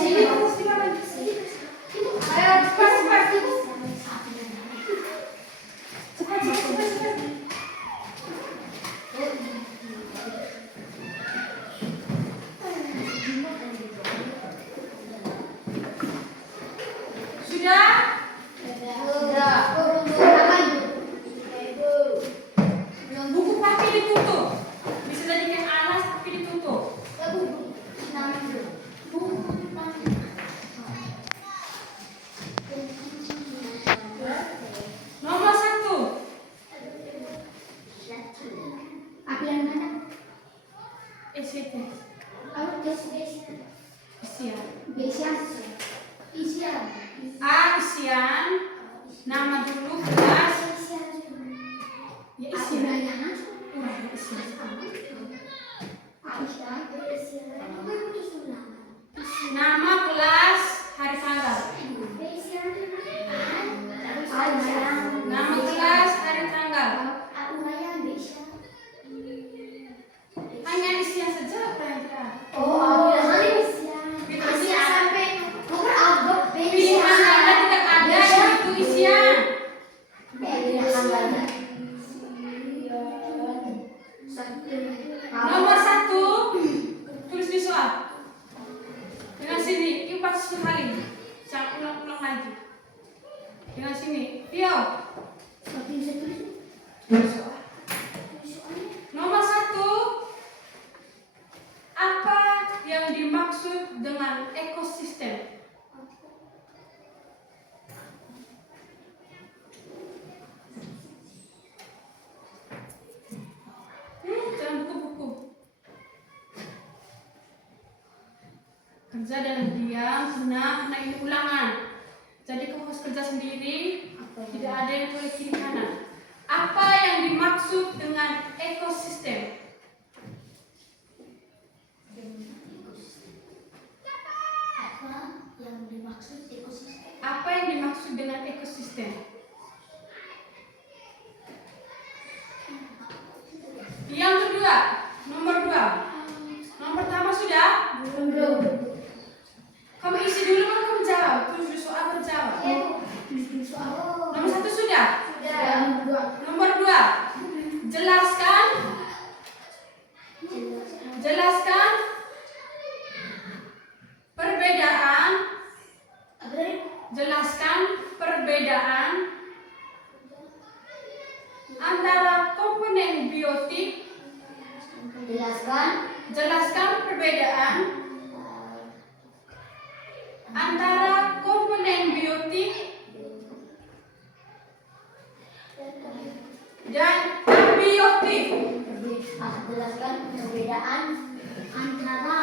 Ini kertas 2 lembar. Ayo cepat. Cepat. Sudah? Buku pakai ditutup. Bisa jadikan alas tapi ditutup. Nomor 1. SCT. Isian. A. Isian. Nama dulu kelas. Ya isian. Isian. dimaksud dengan ekosistem? Jangan buku-buku. Kerja dalam diam, karena ini ulangan. Jadi kamu harus kerja sendiri, tidak ada yang boleh kiri kanan. Apa yang dimaksud dengan ekosistem? Apa yang dimaksud dengan ekosistem? Yang kedua, nomor 2. Nomor pertama sudah? Belum. Kamu isi dulu baru kamu jawab. Tulis soal terjawab. Nomor 1 sudah? Nomor 2. Jelaskan perbedaan antara komponen biotik. Jelaskan perbedaan antara komponen biotik dan abiotik. Jelaskan perbedaan antara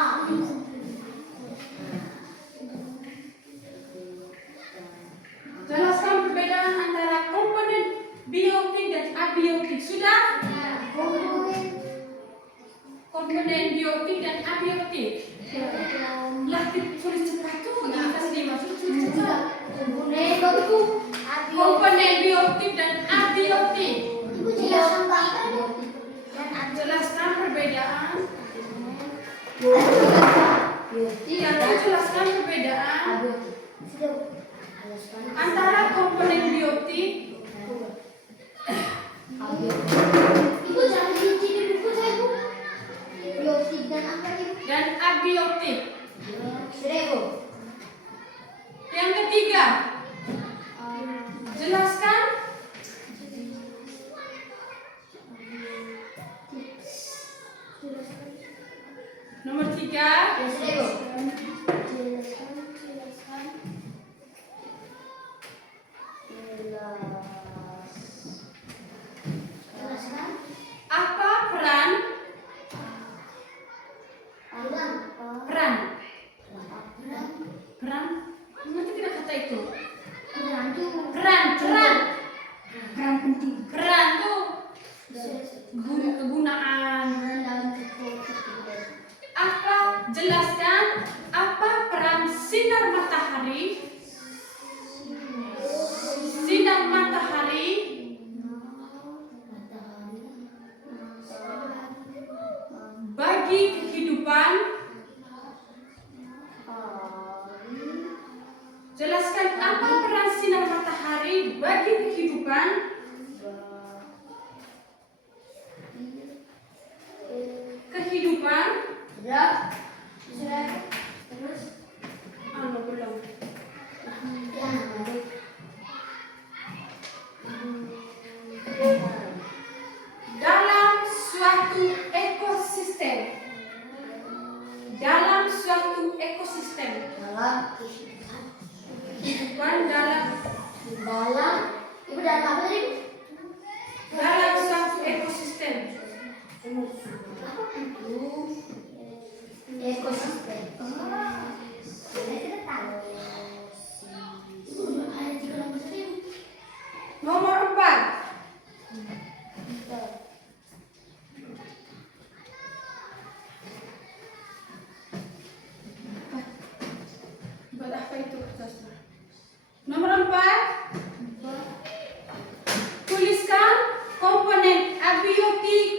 Jelaskan perbedaan antara komponen biotik dan abiotik. Sudah? Komponen biotik dan abiotik. Lah, tulis cepat tuh. Kita sedih masuk tulis cepat. Komponen biotik dan abiotik. Jelaskan perbedaan. Jelaskan perbedaan antara komponen biotik dan abiotik. Yang ketiga, jelaskan nomor 3. Apa peran nanti tidak kata itu. Peran tuh kegunaan. Jelaskan apa peran sinar matahari bagi kehidupan. Jelaskan apa peran sinar matahari bagi kehidupan. Belum. Dalam suatu ekosistem. Kehidupan dalam suatu ekosistem. Nomor 4. Buat apa itu kertasnya? Nomor 4. Tuliskan komponen abiotik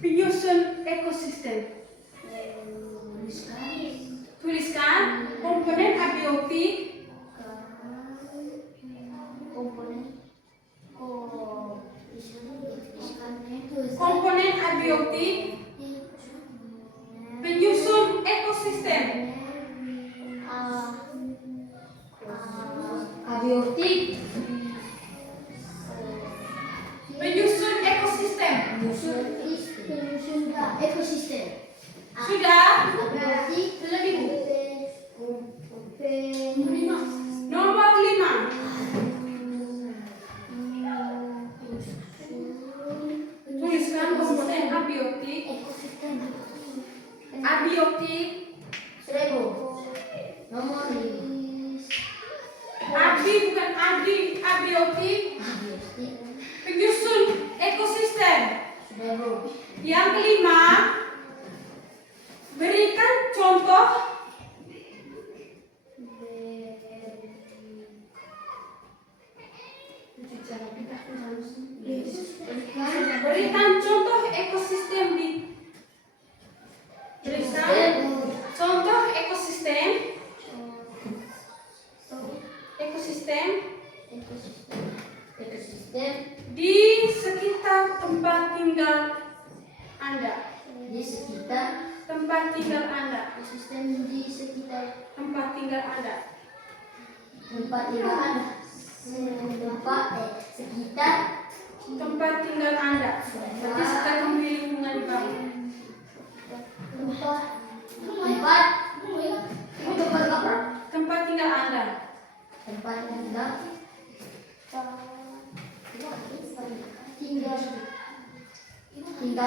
penyusun ekosistem. Tuliskan komponen abiotik penyusun ekosistem. Penyusun ekosistem. Sudah? Belum, Ibu. 1000. Nomor 5. Abi bukan Adi, abiotik. Penyusun ekosistem. Sudah Bu. Yang kelima, berikan contoh. Berikan contoh ekosistem di. Berikan contoh ekosistem. Ekosistem Ekosistem di sekitar tempat tinggal Anda. di sekitar Tempat tinggal Anda. ekosistem di sekitar Tempat tinggal Anda. tempat tinggal Anda. Sekitar Tempat tinggal Anda. Berarti sekitar memberi lingkungan kamu. tempat apa? Tempat tinggal Anda. Tempat tinggal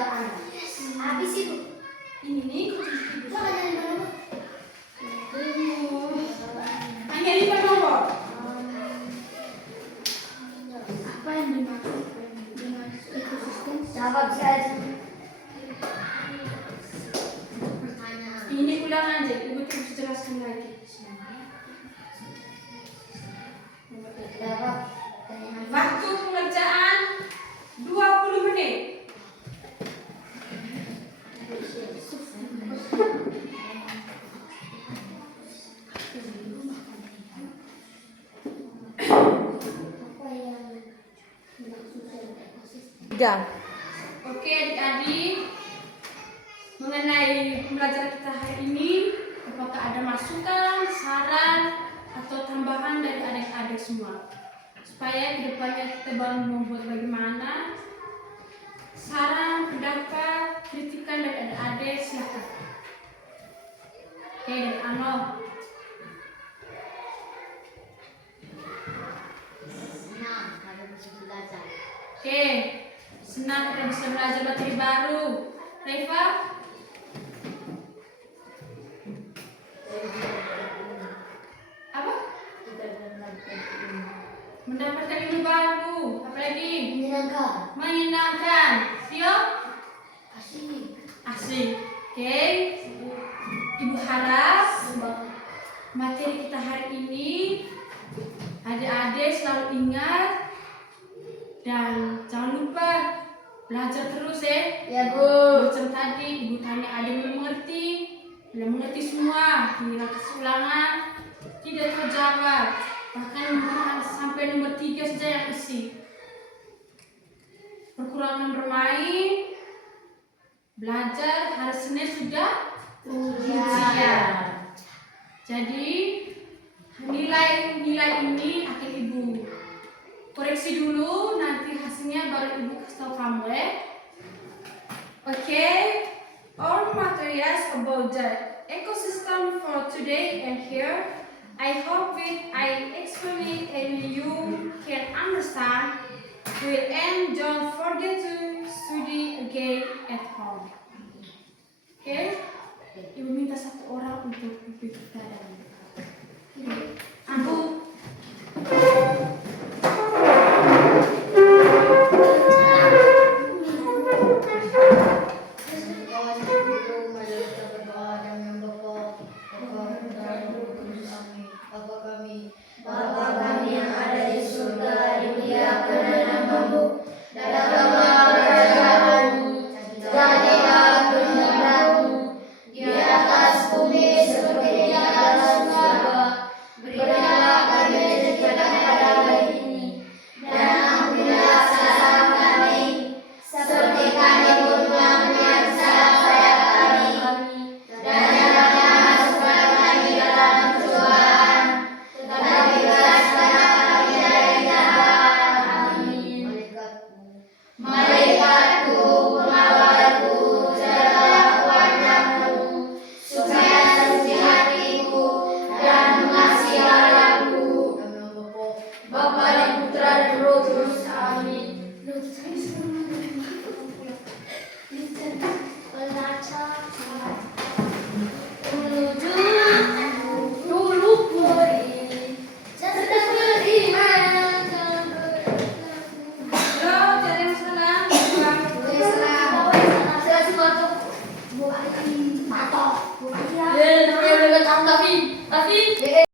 Anda. Habis itu. Ini nih hanya 5 nomor. Apa yang dimaksud dengan ekosistem? Sahabat bisa aja. Ini ulang aja, Ibu terus jelaskan lagi. Waktu pengerjaan 20 menit. Oke adik-adik, mengenai pembelajaran kita hari ini, apakah ada masukan, saran, atau tambahan dari adik-adik semua? Supaya kedepannya kita baru membuat bagaimana, saran, pendapat, kritikan dari adik-adik silakan. Oke, dari Anol. Senang kalau bisa belajar. Oke, senang kita bisa belajar materi baru. Reva? Apa? Mendapatkan ilmu baru. Apalagi? Menyenangkan. Menyenangkan. Tio? Asik. Asik. Oke. Ibu harap materi kita hari ini adik-adik selalu ingat dan jangan lupa belajar terus ya. Ya Bu. Macam tadi ibu tanya adik belum mengerti semua, kira keulangan tidak terjawab, bahkan sampai nomor 3 saja yang isi. Perkurangan bermain, belajar hari Senin sudah ujian. Jadi nilai ini akan ibu koreksi dulu, nanti hasilnya baru ibu kasih tahu kamu ya. Okay, all materials about the ecosystem for today and here. I hope it I explain it and you can understand. And don't forget to study again at home. Okay? Ibu minta satu orang untuk pimpin kita dan Abu. Bapa kami yang ada di surga, dimuliakanlah namamu. Datanglah kerajaanmu, jadilah kehendakmu di atas bumi seperti di atas surga. Tapi